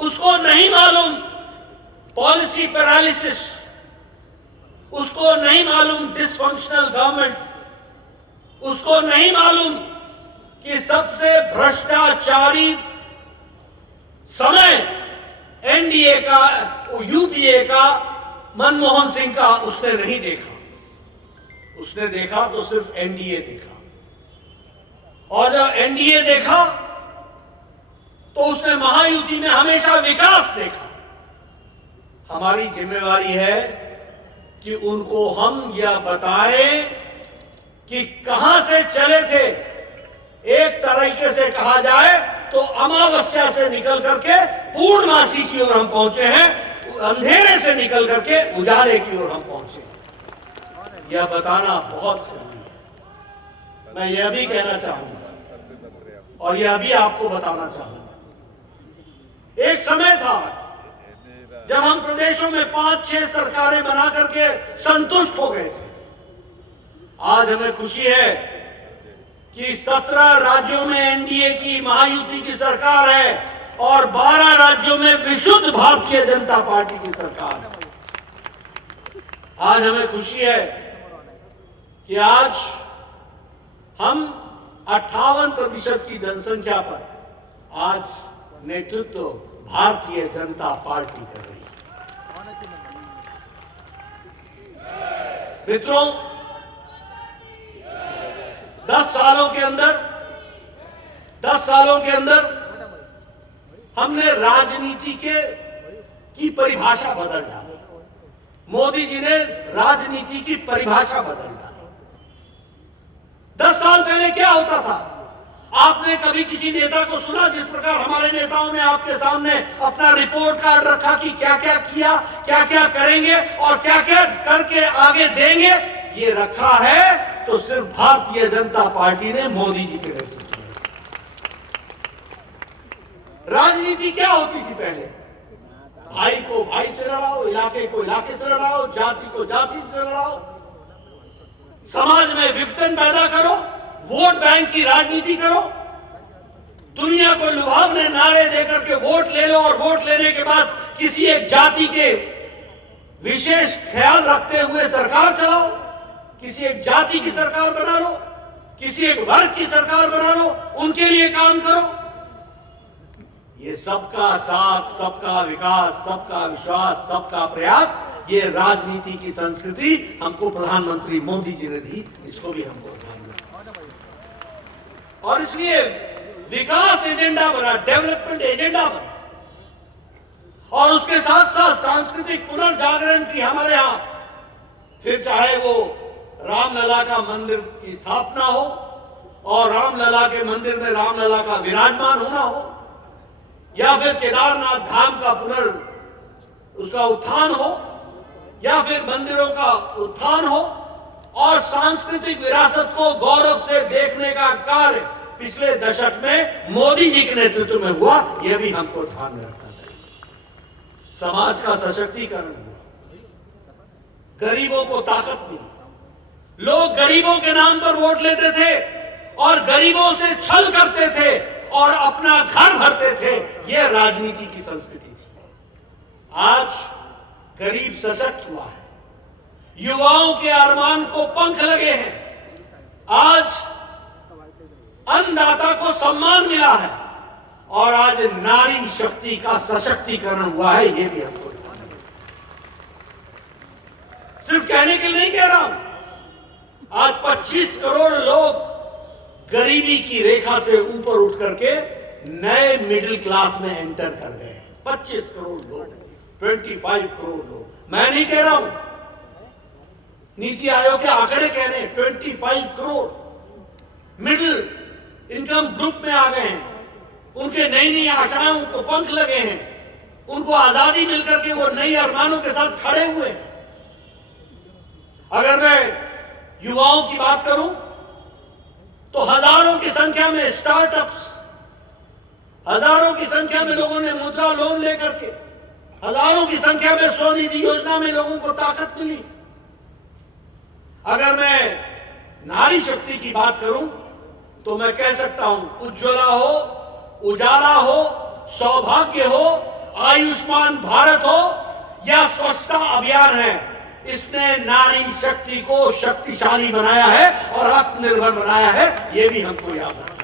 उसको नहीं मालूम पॉलिसी पैरालिसिस, उसको नहीं मालूम डिसफंक्शनल गवर्नमेंट, उसको नहीं मालूम कि सबसे भ्रष्टाचारी समय एनडीए का, यूपीए का, मनमोहन सिंह का उसने नहीं देखा। उसने देखा तो सिर्फ एनडीए देखा, और जब एनडीए देखा तो उसने महायुति में हमेशा विकास देखा। हमारी जिम्मेवारी है कि उनको हम यह बताएं कि कहां से चले थे। एक तरीके से कहा जाए तो अमावस्या से निकल करके पूर्णमासी की ओर हम पहुंचे हैं, अंधेरे से निकल करके उजाले की ओर हम पहुंचे हैं। यह बताना बहुत जरूरी है। मैं यह भी कहना चाहूंगा और यह भी आपको बताना चाहूंगा, एक समय था जब हम प्रदेशों में 5-6 सरकारें बना करके संतुष्ट हो गए थे। आज हमें खुशी है कि 17 राज्यों में एनडीए की, महायुति की सरकार है और 12 राज्यों में विशुद्ध भारतीय जनता पार्टी की सरकार है। आज हमें खुशी है कि आज हम 58% की जनसंख्या पर आज नेतृत्व भारतीय जनता पार्टी कर रही है। मित्रों, 10 सालों के अंदर हमने राजनीति की परिभाषा बदल डाली। मोदी जी ने राजनीति की परिभाषा बदल डाली। 10 साल पहले क्या होता था? आपने कभी किसी नेता को सुना जिस प्रकार हमारे नेताओं ने आपके सामने अपना रिपोर्ट कार्ड रखा कि क्या क्या किया, क्या क्या करेंगे और क्या क्या करके आगे देंगे? ये रखा है तो सिर्फ भारतीय जनता पार्टी ने, मोदी जी के नेतृत्व में। राजनीति क्या होती थी पहले? भाई को भाई से लड़ाओ, इलाके को इलाके से लड़ाओ, जाति को जाति से लड़ाओ, समाज में विघटन पैदा करो, वोट बैंक की राजनीति करो, दुनिया को लुभावने नारे देकर के वोट ले लो और वोट लेने के बाद किसी एक जाति के विशेष ख्याल रखते हुए सरकार चलाओ, किसी एक जाति की सरकार बना लो, किसी एक वर्ग की सरकार बना लो, उनके लिए काम करो। ये सबका साथ, सबका विकास, सबका विश्वास, सबका प्रयास, ये राजनीति की संस्कृति हमको प्रधानमंत्री मोदी जी ने दी। इसको भी हमको ध्यान रखना और इसलिए विकास एजेंडा बना, डेवलपमेंट एजेंडा बना, और उसके साथ साथ सांस्कृतिक पुनर्जागरण की हमारे यहां, फिर चाहे वो रामलला का मंदिर की स्थापना हो और रामलला के मंदिर में रामलला का विराजमान होना हो, या फिर केदारनाथ धाम का उसका उत्थान हो, या फिर मंदिरों का उत्थान हो, और सांस्कृतिक विरासत को गौरव से देखने का कार्य पिछले दशक में मोदी जी के नेतृत्व में हुआ। यह भी हमको ध्यान में रखना चाहिए। समाज का सशक्तिकरण हुआ, गरीबों को ताकत मिली। लोग गरीबों के नाम पर वोट लेते थे और गरीबों से छल करते थे और अपना घर भरते थे। यह राजनीति की संस्कृति थी। आज गरीब सशक्त हुआ है, युवाओं के अरमान को पंख लगे हैं, आज अन्नदाता को सम्मान मिला है और आज नारी शक्ति का सशक्तिकरण हुआ है। यह भी हमको सिर्फ कहने के लिए नहीं कह रहा हूं। आज 25 करोड़ लोग गरीबी की रेखा से ऊपर उठ करके नए मिडिल क्लास में एंटर कर गए। 25 करोड़ लोग, 25 करोड़ लोग, मैं नहीं कह रहा हूं, नीति आयोग के आंकड़े कह रहे हैं। 25 करोड़ मिडिल इनकम ग्रुप में आ गए हैं। उनके नई नई आशाएं, उनको पंख लगे हैं, उनको आजादी मिलकर के वो नई अरमानों के साथ खड़े हुए हैं। अगर मैं युवाओं की बात करूं तो हजारों की संख्या में स्टार्टअप्स, हजारों की संख्या में लोगों ने मुद्रा लोन लेकर के, हजारों की संख्या में स्वनिधि योजना में लोगों को ताकत मिली। अगर मैं नारी शक्ति की बात करूं तो मैं कह सकता हूं, उज्ज्वला हो, उजाला हो, सौभाग्य हो, आयुष्मान भारत हो या स्वच्छता अभियान है, इसने नारी शक्ति को शक्तिशाली बनाया है और आत्मनिर्भर बनाया है, ये भी हमको याद रखना।